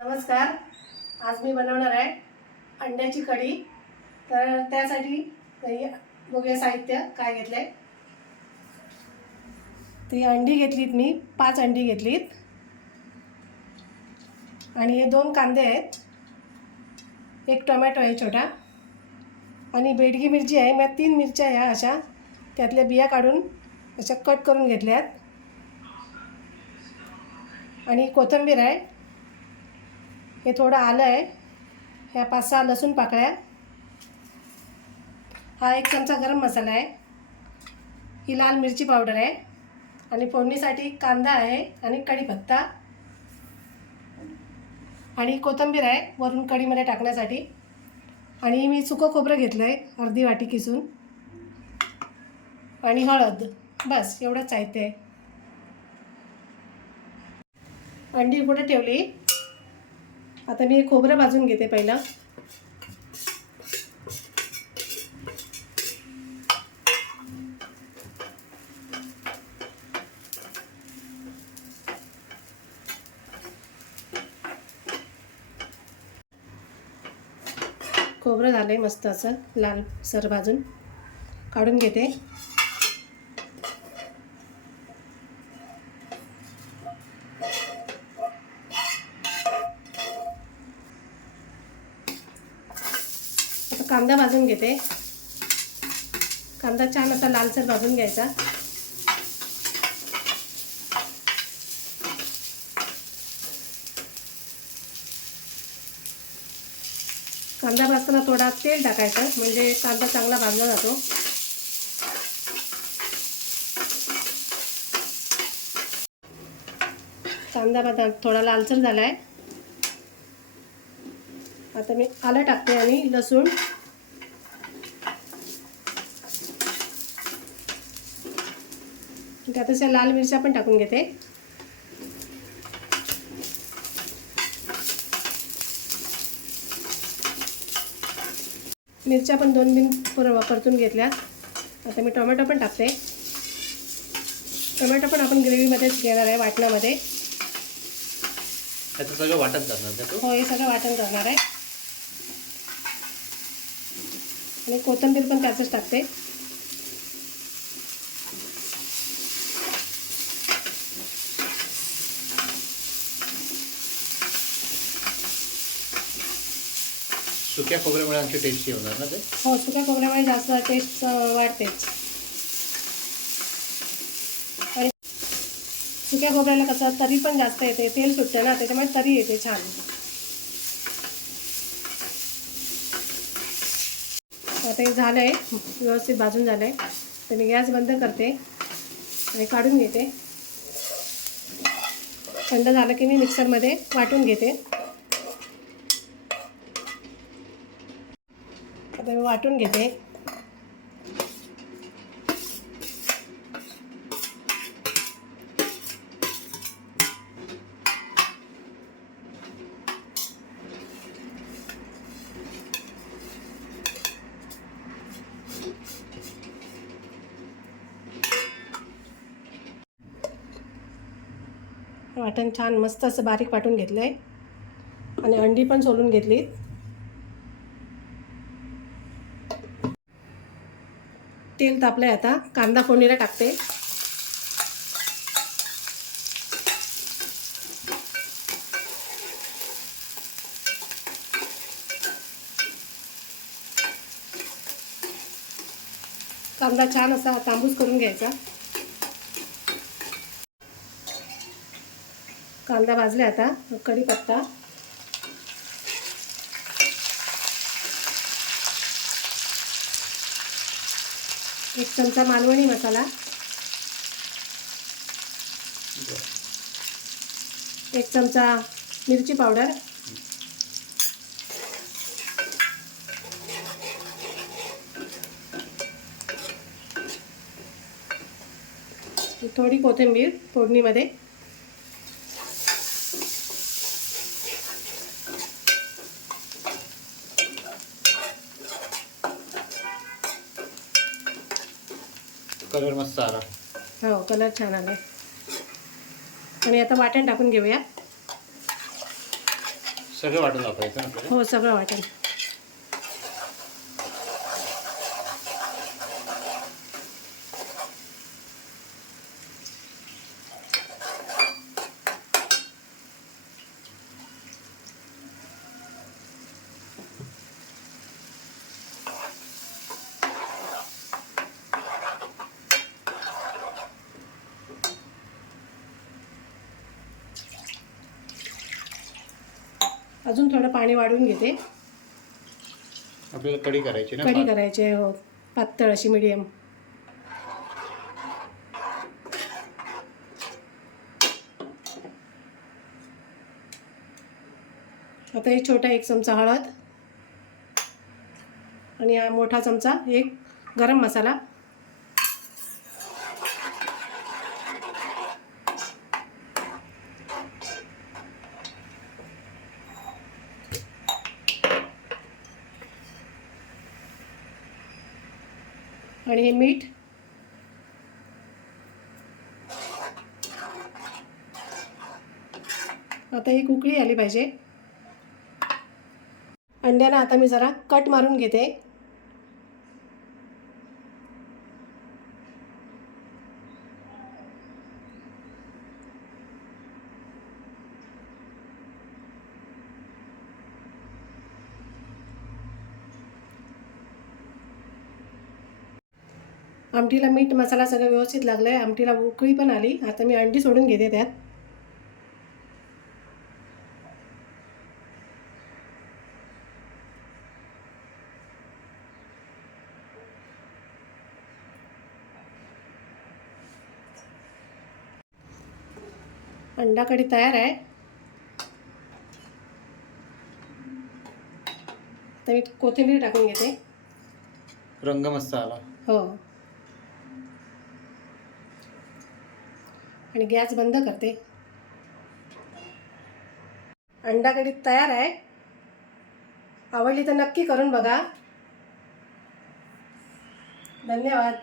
नमस्कार. आज मी बनवणार आहे अंड्याची कढी. तर त्यासाठी बघूया साहित्य काय घेतलं आहे ती अंडी घेतलीत मी पाच अंडी घेतलीत. आणि हे दोन कांदे आहेत. एक टोमॅटो आहे छोटा आणि बेडगी मिरची आहे. मग तीन मिरच्या ह्या अशा त्यातल्या बिया काढून अशा कट करून घेतल्यात. आणि कोथिंबीर आहे. हे थोडं आलं आहे. ह्या पाच सहा लसूण पाकळ्या. हा एक चमचा गरम मसाला आहे. ही लाल मिरची पावडर आहे. आणि फोडणीसाठी कांदा आहे आणि कढीपत्ता. आणि कोथिंबीर आहे वरून कढीमध्ये टाकण्यासाठी. आणि मी सुकं खोबरं घेतलं आहे अर्धी वाटी किसून. आणि हळद बस एवढंच साहित्य आहे. अंडी पुढे ठेवली. आता मी खोबरं भाजून घेते पहिलं. खोबरं झालं आहे मस्त असं लाल सर भाजून. काढून घेते. कांदा भाजून घेते. कांदा छान असा लालसर भाजून घ्यायचा. कांदा भाजताना थोडा तेल टाकायचं म्हणजे कांदा चांगला भाजला जातो. कांदा भाजा थोडा लालसर झाला आहे आता मी आलं टाकते आणि लसूण. त्यात अशा लाल मिरच्या पण टाकून घेते. मिरच्या पण दोन बिन पुरं परतून घेतल्या. आता मी टोमॅटो पण टाकते. टोमॅटो पण आपण ग्रेव्हीमध्येच घेणार आहे वाटणामध्ये. त्याचं सगळं करणार हो हे सगळं वाटण करणार आहे. आणि कोथिंबीर पण त्यातच टाकते. सुक्या खोबऱ्यामुळे आमची टेस्टी होणार ना ते? हो सुक्या खोबऱ्यामुळे जास्त टेस्ट वाढते. आणि सुक्या खोबऱ्याला कसं तरी पण जास्त येते तेल सुटतं ना त्याच्यामुळे तरी येते छान. आता हे झालं आहे व्यवस्थित भाजून झालं आहे तर मी गॅस बंद करते आणि काढून घेते. थंड झालं की मी मिक्सरमध्ये वाटून घेते. आता मी वाटून घेते. वाटण छान मस्त असं बारीक वाटून घेतलं आहे आणि अंडी पण सोलून घेतली तेल तापलंय आता. कांदा फोडणीला टाकते. कांदा छान असा तांबूस करून घ्यायचा. कांदा भाजला आता. कढीपत्ता. एक चमचा मालवणी मसाला. एक चमचा मिरची पावडर. थोडी कोथिंबीर फोडणीमध्ये. कलर मस्त आला. हो कलर छान आला आणि आता वाटण टाकून घेऊया. सगळं ना आपल्याला? हो सगळं वाटेल अजून थोडं पाणी वाढवून घेते. आपल्याला कढी करायची ना कढी करायची हो. पातळ अशी मिडियम आता एक छोटा एक चमचा हळद. आणि हा मोठा चमचा एक गरम मसाला. आणि हे मीठ. आता ही कुकळी आली पाहिजे. अंड्याला आता मी जरा कट मारून घेते. आमटीला मीठ मसाला सगळं व्यवस्थित लागलं आहे आमटीला उकळी पण आली. आता मी अंडी सोडून घेते त्यात. अंडा कढी तयार आहे. आता मी कोथिंबीर टाकून घेते. रंग मस्त आला हो. आणि गॅस बंद करते. अंडा कढी तयार आहे. आवडली तर नक्की करून बघा. धन्यवाद.